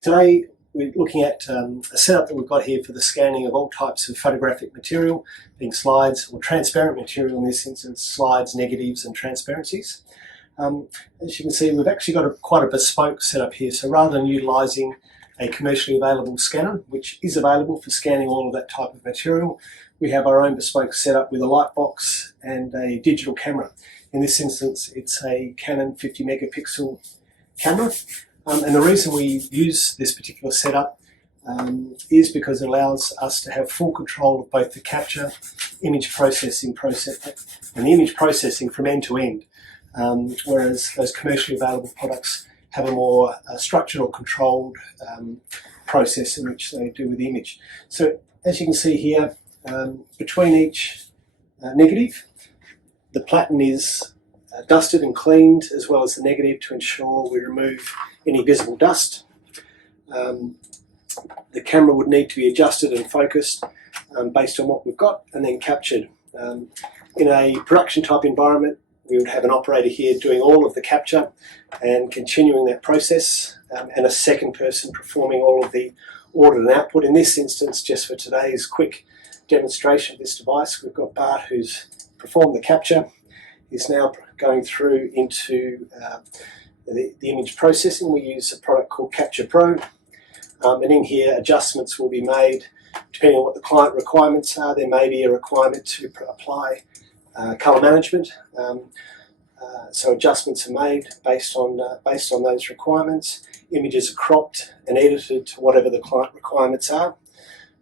Today we're looking at a setup that we've got here for the scanning of all types of photographic material, being slides or transparent material, in this instance slides, negatives and transparencies. As you can see, we've actually got quite a bespoke setup here, so rather than utilising a commercially available scanner, which is available for scanning all of that type of material, we have our own bespoke setup with a light box and a digital camera. In this instance, it's a Canon 50 megapixel camera. And the reason we use this particular setup is because it allows us to have full control of both the capture, image processing and the image processing from end to end, whereas those commercially available products have a more structured or controlled process in which they do with the image. So as you can see here, between each negative, the platen is dusted and cleaned, as well as the negative, to ensure we remove any visible dust. The camera would need to be adjusted and focused based on what we've got, and then captured. In a production type environment, we would have an operator here doing all of the capture and continuing that process, and a second person performing all of the audit and output. In this instance, just for today's quick demonstration of this device, we've got Bart, who's performed the capture. He's now going through into the image processing. We use a product called Capture Pro, and in here adjustments will be made depending on what the client requirements are. There may be a requirement to apply colour management, so adjustments are made based on those requirements. Images are cropped and edited to whatever the client requirements are,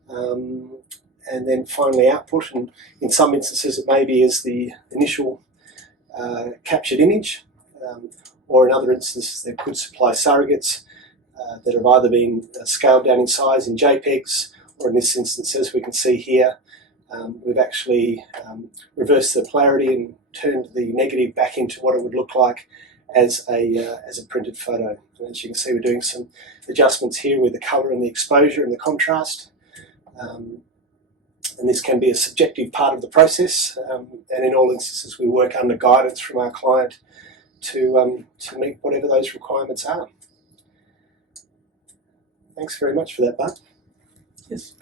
and then finally output. And in some instances it may be as the initial captured image, or in other instances they could supply surrogates that have either been scaled down in size in JPEGs, or in this instance, as we can see here, we've actually reversed the polarity and turned the negative back into what it would look like as a printed photo. And as you can see, we're doing some adjustments here with the colour and the exposure and the contrast. And this can be a subjective part of the process, and in all instances we work under guidance from our client to meet whatever those requirements are. Thanks very much for that, Bart. Yes.